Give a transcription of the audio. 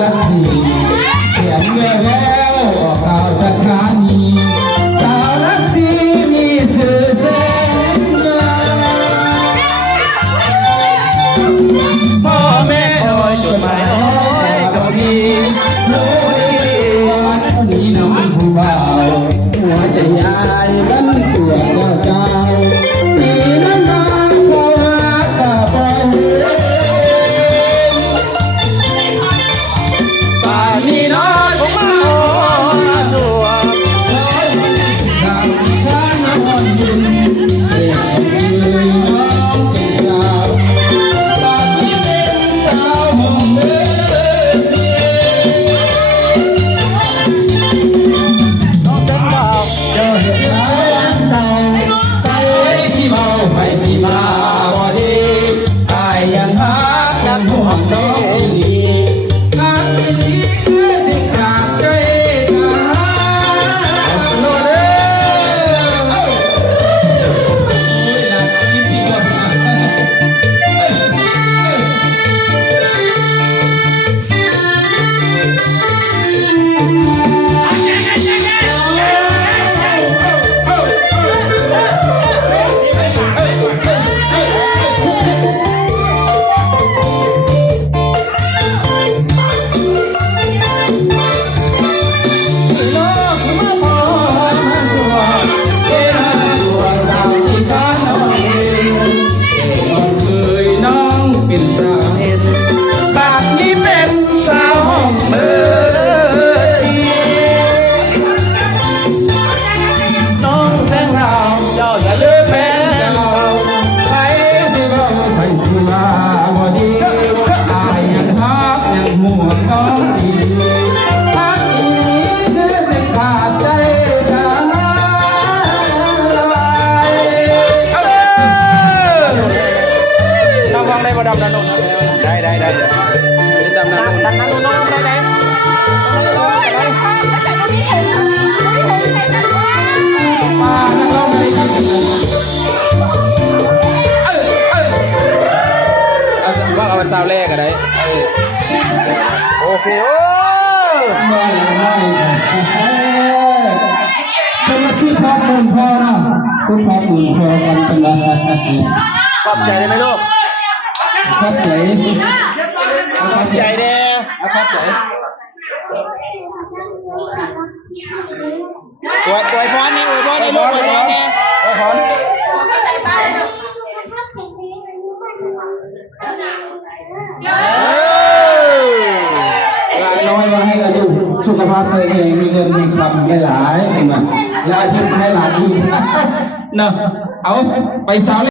ลักษีเสียงแววแววออกข่าวสถานีสาวลักษีมีสื่อเสียงพ่อแม่น้อยจดหมายน้อยก็มีรู้ดีวันนี้น้องผู้บ่าวหัวใจยายบ้านเปลือกแล้วเจ้ามีน้ำมาเข้าหากะปอยนี่น้อยผมมาชัวดังข้าน้อนยินเด็กยืนน้องเป็นสาวปากที่เป็นสาวห้องเดินเสียน้องเส้นดาวเจอเหตุร้ายเก่าไปที่เมาไปสิมาบ่ดีอายยังหากันห่วงน้องดีหักอีหลีดำน้ำได้ดำน้ำได้มานักร้องได้เอาสาวแรกกันได้โอเคโอ้ไม่เป็นสุดภาพมุมพอนะสุดภาพมุมพอกันเป็นไรขอบใจได้ไหมลูกขอบใจขอบใจเด้อขอบใจอวยพรนี่อวยพรนี่ลูกอวยพรนี่อวยพรน้อยมาให้เราดูสุขภาพตัวเองมีเงินมีคำหลายๆเห็นไหมยาทิพย์ให้หลานดีเนาะเอาไปสาว